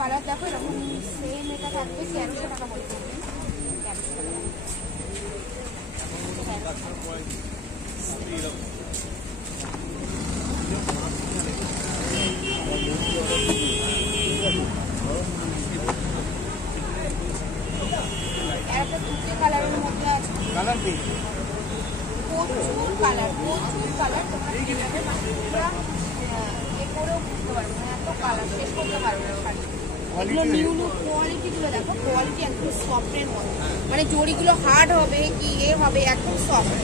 Colour দেখো এরকম same এটা থাকবে 1300 টাকা পড়বে। 1300 একটা দুটো কালারের মধ্যে আছে কালার কি প্রচুর কালার তোমরা কিভাবে পুরো এ করেও বুঝতে পারবে না, এত কালার শেষ করতে পারবে না শাড়ি। এগুলো নিউ কোয়ালিটিগুলো দেখো, কোয়ালিটি একদম সফটের মধ্যে, মানে জড়িগুলো হার্ড হবে কি এ হবে, একদম সফট,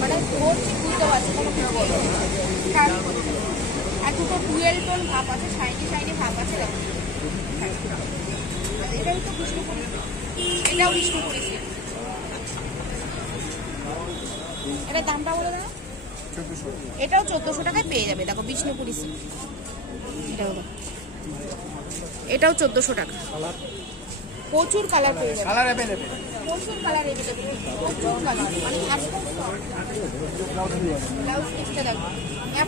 মানে ধরছি বুঝতে পারছি কোনো আর দুটো 12 টোন ভাব আছে, সাইডে ভাব আছে। দেখো এটাই তো বিষ্ণুপুরি, এটাও বিষ্ণুপুরি ছিল। এটার দামটা বলে দাও। এটাও 1400 টাকায় পেয়ে যাবে। দেখো বিষ্ণুপুরি সিল্ক, এটাও 1400 টাকা। প্রচুর কালার পেয়ে যাবে, প্রচুর কালার अवेलेबल, প্রচুর কালার, মানে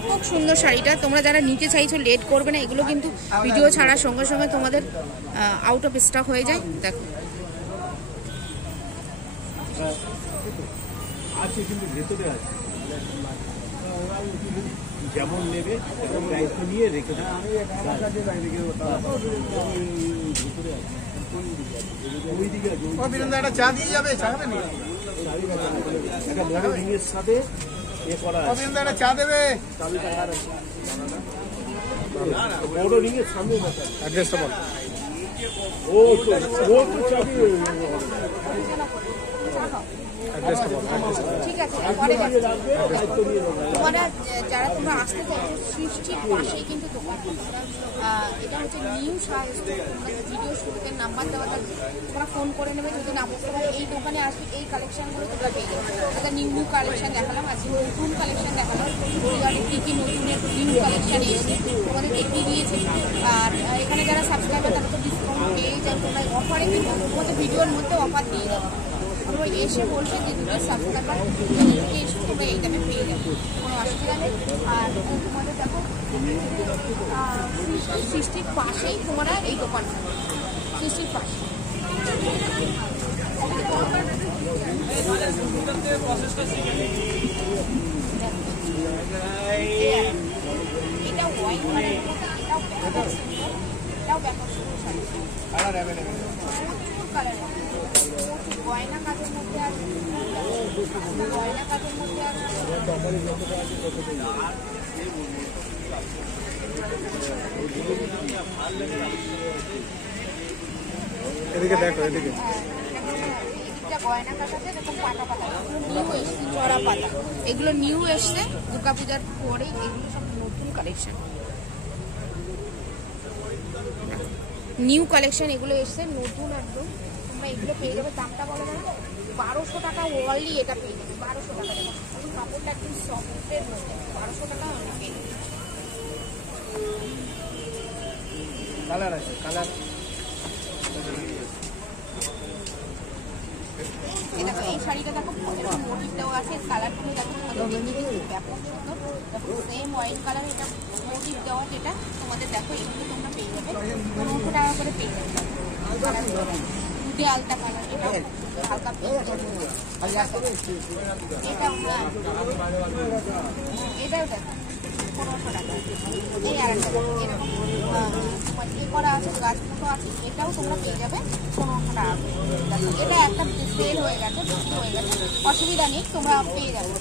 খুব সুন্দর শাড়িটা। তোমরা যারা নিতে চাইছো লেট করবে না, এগুলো কিন্তু ভিডিও ছাড়ার সঙ্গে সঙ্গে তোমাদের আউট অফ স্টক হয়ে যায়। দেখো আছে কিন্তু ভেতরে আছে, যেমন নেবে দায়িত্ব নিয়ে রেখে দেয়। একটা চা দিয়ে যাবে, চা খাবে না? একটা বড় রিংয়ের সাথে এ করা আছে, একটা চা দেবে, বড় রিংয়ের সামনে অ্যাড্রেসটা বল। ও তো চাবি ঠিক আছে। তোমরা যারা তোমরা আসতে চাইছো সৃষ্টির পাশেই কিন্তু দোকান, এটা হচ্ছে নিউ শাহ স্টোর। ভিডিও শুরুতে নাম্বার দেওয়া থাকবে, তোমরা ফোন করে নেবে। যদি না বুঝতে পারো এই দোকানে আসবে, এই কালেকশনগুলো তোমরা পেয়ে যাবে। একটা নিউ কালেকশন দেখালাম, আজকে নতুন কালেকশন দেখালাম, কী কী নতুনের নিউ কালেকশন এসেছে তোমাদের দেখিয়ে দিয়েছে। আর এখানে যারা সাবস্ক্রাইবার তারা তো ডিসকাউন্ট পেয়ে যায়, তোমরা অফারে কিন্তু তোমাদের ভিডিওর মধ্যে অফার দিয়ে যাবে। আমরা এসে বলছে যে দুটো সাবস্ক্রাইবার এসে তোমরা এই দামে পেয়ে যাবে, কোনো অসুবিধা নেই। আর তোমাদের দেখো সৃষ্টির পাশেই তোমরা এই দোকান, সৃষ্টির পাশে। এটা হোয়াইট কালারের মধ্যে, এটাও ব্যাপক সুন্দর শাড়ি, প্রচুর কালার, গয়না কাজের মধ্যে আছে, গয়না কাজের মধ্যে আছে। এদিকে দেখো, এদিকে গয়না কাটাতে এরকম পাতা পাতা, নিউ এসছে, চড়া পাতা, এগুলো নিউ এসছে দুর্গাপূজার পরে, এগুলো সব নতুন কালেকশন, নিউ কালেকশন এগুলো এসছে নতুন একদম। তোমরা এগুলো পেয়ে যাবে, দামটা বলে না 1200 টাকা ওয়ানলি, এটা পেয়ে যাবে 1200 টাকা। দেখো কাপড়টা একদম সফটের মধ্যে, 1200 টাকা অনেক পেয়ে যাবে। কালার আছে, কালার দেখো এই শাড়িটা দেখো মোটিভ দেওয়া আছে, কালারগুলো দেখো তোমাদের ব্যাপক সুন্দর। দেখো সেম হোয়াইট কালার, এটা মোটিভ দেওয়া, যেটা তোমাদের দেখো এগুলো তোমরা পেয়ে যাবে 1500 টাকা করে পেয়ে যাবে। দুধে আলতা কালার, এটা হালকা এটাও দেখো 1500 টাকা। এই আরেকটা এরকম এ করা আছে, গাছ ফুটো আছে, এটাও তোমরা পেয়ে যাবে 1500 টাকা। এটা একটা সেল হয়ে গেছে, বিক্রি হয়ে গেছে, অসুবিধা নেই, তোমরা পেয়ে যাবে।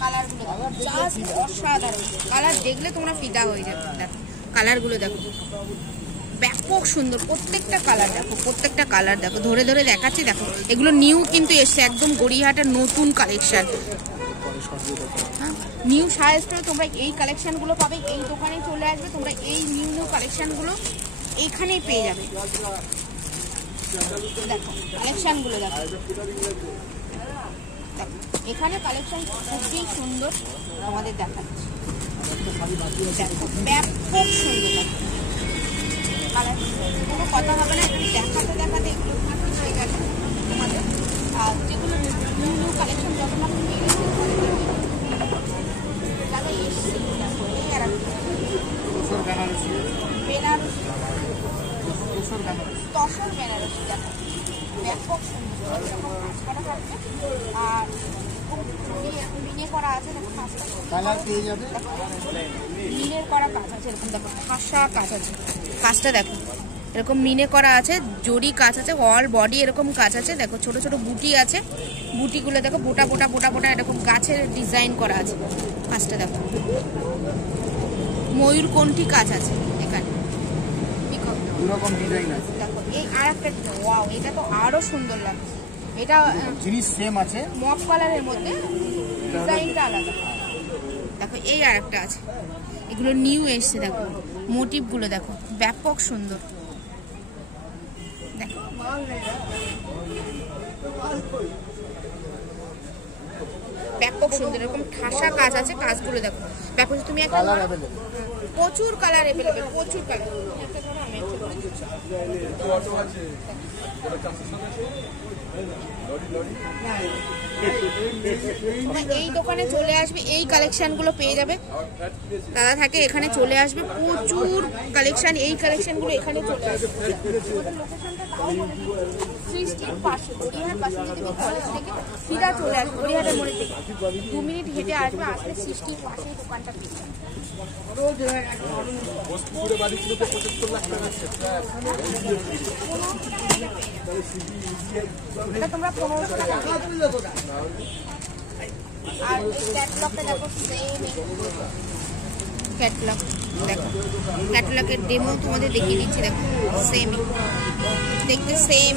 কালারগুলো জাস্ট অসাধারণ, কালার দেখলে তোমরা ফিদা হয়ে যাবে। দেখো কালারগুলো দেখো ব্যাপক সুন্দর, প্রত্যেকটা কালার দেখো, প্রত্যেকটা কালার দেখো, ধরে ধরে দেখাচ্ছি। দেখো এগুলো নিউ কিন্তু এসছে, একদম গড়িয়াহাটের নতুন কালেকশন। হ্যাঁ, নিউ শাহ স্টোরে তোমরা এই কালেকশনগুলো পাবে, এই দোকানে চলে আসবে, তোমরা এই নিউ কালেকশনগুলো এইখানেই পেয়ে যাবে। দেখো কালেকশনগুলো দেখো, এখানে কালেকশন খুবই সুন্দর আমাদের দেখাচ্ছে। দেখো ব্যাপক সুন্দর কালার, কোনো কথা হবে না, দেখাতে দেখাতে এগুলো হয়ে গেল তোমাদের। আর যেগুলো নিউ নিউ কালেকশন যত না যারা এসছে বেনারসি তসর বেনারসি দেখো, ব্যাপক সুন্দর এরকম কাজ করা থাকবে। আর মিনে করা আছে দেখো, কাজটা কালার পেয়ে যাবে, মিনের করা কাজ আছে এরকম দেখো, খাসা কাজ আছে, কাজটা দেখো এরকম মিনে করা আছে, জরি কাজ আছে, অল বডি এরকম কাজ আছে দেখো, ছোট ছোট বুটি আছে, বুটিগুলো দেখো বোটা বোটা বোটা বোটা এরকম গাছের ডিজাইন করা আছে, কাজটা দেখো। ময়ূরকণ্ঠী কাজ আছে এখানে, দুরকম ডিজাইন আছে দেখো। এই আর একটা, ওয়াও, এটা তো আরো সুন্দর লাগছে। এটা জিনিস সেম আছে, মফ কালারের মধ্যে ডিজাইনটা আলাদা দেখো। এই আর একটা আছে, এগুলো নিউ এসছে দেখো, মোটিভগুলো দেখো ব্যাপক সুন্দর দেখো। ব্যাপক সুন্দর এরকম ঠাসা কাজ আছে, কাজগুলো দেখো ব্যাপক। তুমি একটা কালার अवेलेबल, প্রচুর কালার अवेलेबल, প্রচুর কালার। এই দোকানে চলে আসবে, এই কালেকশনগুলো পেয়ে যাবে, দাদা থাকে এখানে চলে আসবে, প্রচুর কালেকশন, এই কালেকশনগুলো এখানে চলে আসবে। সৃষ্টির পাশে, গড়িয়াহাট পাশে, যদি তুমি কলেজ থেকে সিধা চলে আসবে গড়িয়াহাটের মোড়ে থেকে 2 মিনিট হেঁটে আসবে, আসলে সৃষ্টির পাশে দোকানটা পেয়ে যাবে। এটা তোমরা 1500 টাকা পেয়ে যাবে। আর এই ক্যাটলগটা দেখো, সেম ক্যাটলগ দেখো, ক্যাটলগের ডেমো তোমাদের দেখিয়ে দিচ্ছি দেখো, সেম দেখতে সেম।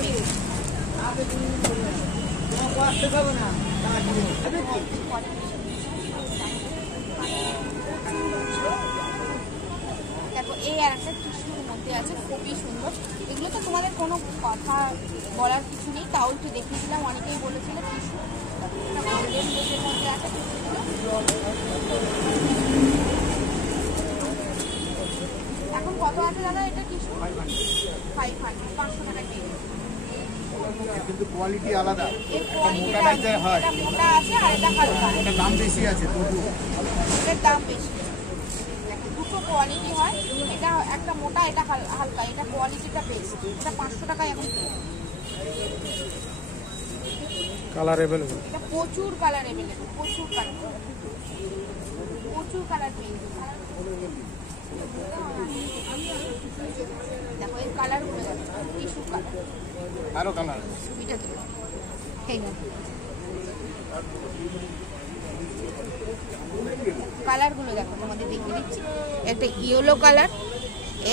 দেখো এই আর একটা টিস্যুর মধ্যে আছে, খুবই সুন্দর। এগুলো তো তোমাদের কোনো কথা বলার কিছু নেই, তাও একটু দেখিয়েছিলাম, অনেকেই বলেছিল টিস্যু গোল্ডেন লেসের মধ্যে আছে টিস্যুগুলো। এখন কত আছে দাদা এটা টিস্যু? 500, 500 টাকা কেজি। কিন্তু কোয়ালিটি আলাদা, এর কোয়ালিটিটা মোটা হয়, এটা মোটা আছে আর এটা হালকা, এটা দাম বেশি আছে, তবু এটার দাম বেশি। দেখো দুটো কোয়ালিটি হয়, এটা একটা মোটা, এটা হালকা, এটা কোয়ালিটিটা বেশি। এটা 500 টাকায় এখন কালার अवेलेबल, এটা প্রচুর কালার अवेलेबल, প্রচুর কালার, প্রচুর কালার পেয়ে যাবে। দেখো এই কালারগুলো দেখো, টিস্যু কালার, আরো কালার এটা দেখো, এই দেখো কালারগুলো দেখো, তোমাদের দেখিয়ে দিচ্ছি। একটা ইয়েলো কালার,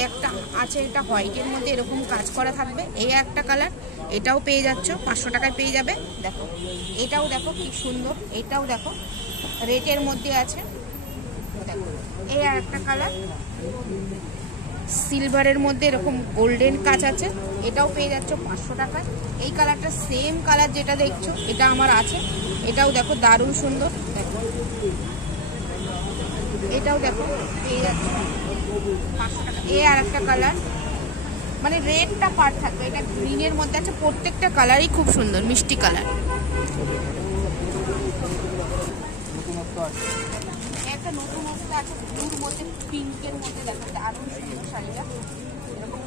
একটা আছে এটা হোয়াইটের মধ্যে এরকম কাজ করা থাকবে, এই একটা কালার, এটাও পেয়ে যাচ্ছ 500 টাকায় পেয়ে যাবে। দেখো এটাও দেখো কি সুন্দর, এটাও দেখো রেটের মধ্যে আছে দেখো। এই আর একটা কালার সিলভারের মধ্যে এরকম গোল্ডেন কাজ আছে, এটাও পেয়ে যাচ্ছ 500 টাকায়। এই কালারটা সেম কালার যেটা দেখছো এটা আমার আছে, এটাও দেখো দারুণ সুন্দর দেখো, এটাও দেখো পেয়ে যাচ্ছ 500 টাকা। এই আর একটা কালার, মানে রেডটা পার্ট থাকবে, এটা গ্রিনের মধ্যে আছে, প্রত্যেকটা কালারই খুব সুন্দর, মিষ্টি কালার। একটা নতুনত্ব আছে ব্লুর মধ্যে, পিঙ্কের মধ্যে দেখো দারুণ সুন্দর শাড়িটা, এরকম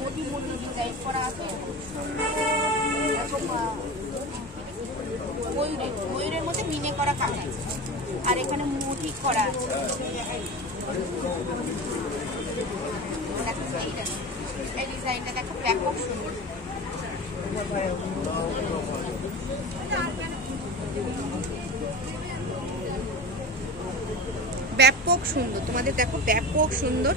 মোটি মোটি ডিজাইন করা আছে, এরকম ময়ূরের মধ্যে মিনে করা কাজ আছে, আর এখানে মোটি করা আছে। দেখো এইটা, এই ডিজাইনটা দেখো ব্যাপক সুন্দর। ব্যাপক সুন্দর, তোমাদের দেখো ব্যাপক সুন্দর।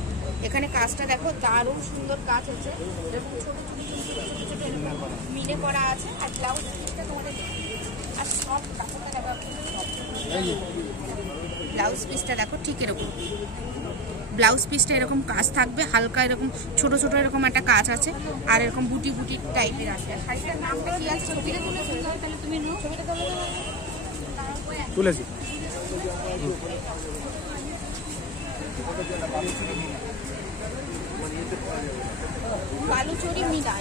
এখানে কাজটা দেখো দারুণ সুন্দর কাজ আছে, এরকম ছোট ছোট ছোট মিনে করা আছে, আর ব্লাউজ পিসটা তোমাদের আর সব কাপড়টা দেখো, ব্লাউজ পিসটা দেখো ঠিক এরকম, ব্লাউজ পিসটা এরকম কাজ থাকবে, হালকা এরকম ছোট ছোট এরকম একটা কাজ আছে, আর এরকম বুটি বুটি টাইপের আছে। শাড়িটার নামটা কি আছে? ছবিটা তুলেছো? তাহলে তুমি ছবিটা তুলেছি। বালুচরি মিনা,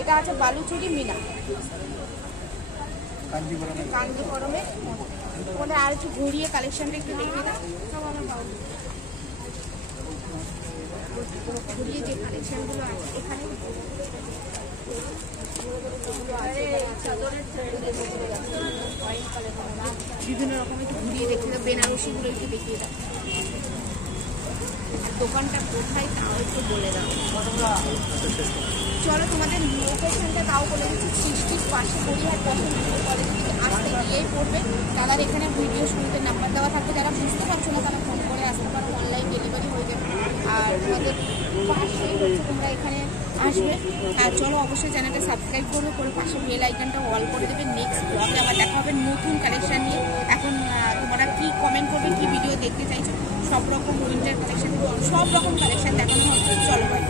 এটা আছে বালুচরি মিনা, কাঞ্জিবরমে। তোমাদের আর একটু ঘুরিয়ে কালেকশনটা একটু দেখিয়ে দাও। ঘুরিয়ে যে কালেকশনগুলো আছে এখানে বিভিন্ন রকম একটু ঘুরিয়ে দেখতে দাও, বেনারসিগুলো একটু দেখিয়ে দাও, দোকানটা কোথায় তাও একটু বলে দাও। চলো তোমাদের লোকেশনটা তাও বলে দিচ্ছি, সৃষ্টির পাশে গড়িয়াহাট পছন্দ কলেজ থেকে আসতে গিয়েই পড়বে। দাদার এখানে ভিডিও শুরুতে নাম্বার দেওয়া থাকবে, যারা বুঝতে পারছো না তারা ফোন করে আসতে পারো, অনলাইন ডেলিভারি হয়ে যাবে। আর তোমাদের পাশেই হচ্ছে তোমরা এখানে আসবে। আর চলো অবশ্যই চ্যানেলটা সাবস্ক্রাইব করবে, করে পাশে বেল আইকনটা অল করে দেবে। নেক্সট ব্লগে আবার দেখা হবে নতুন কালেকশন নিয়ে। এখন তোমরা কি কমেন্ট করবে, কি ভিডিও দেখতে চাইছো, সব রকম উইন্টার কালেকশন, সব রকম কালেকশন দেখানো হচ্ছে। চলো ভাই।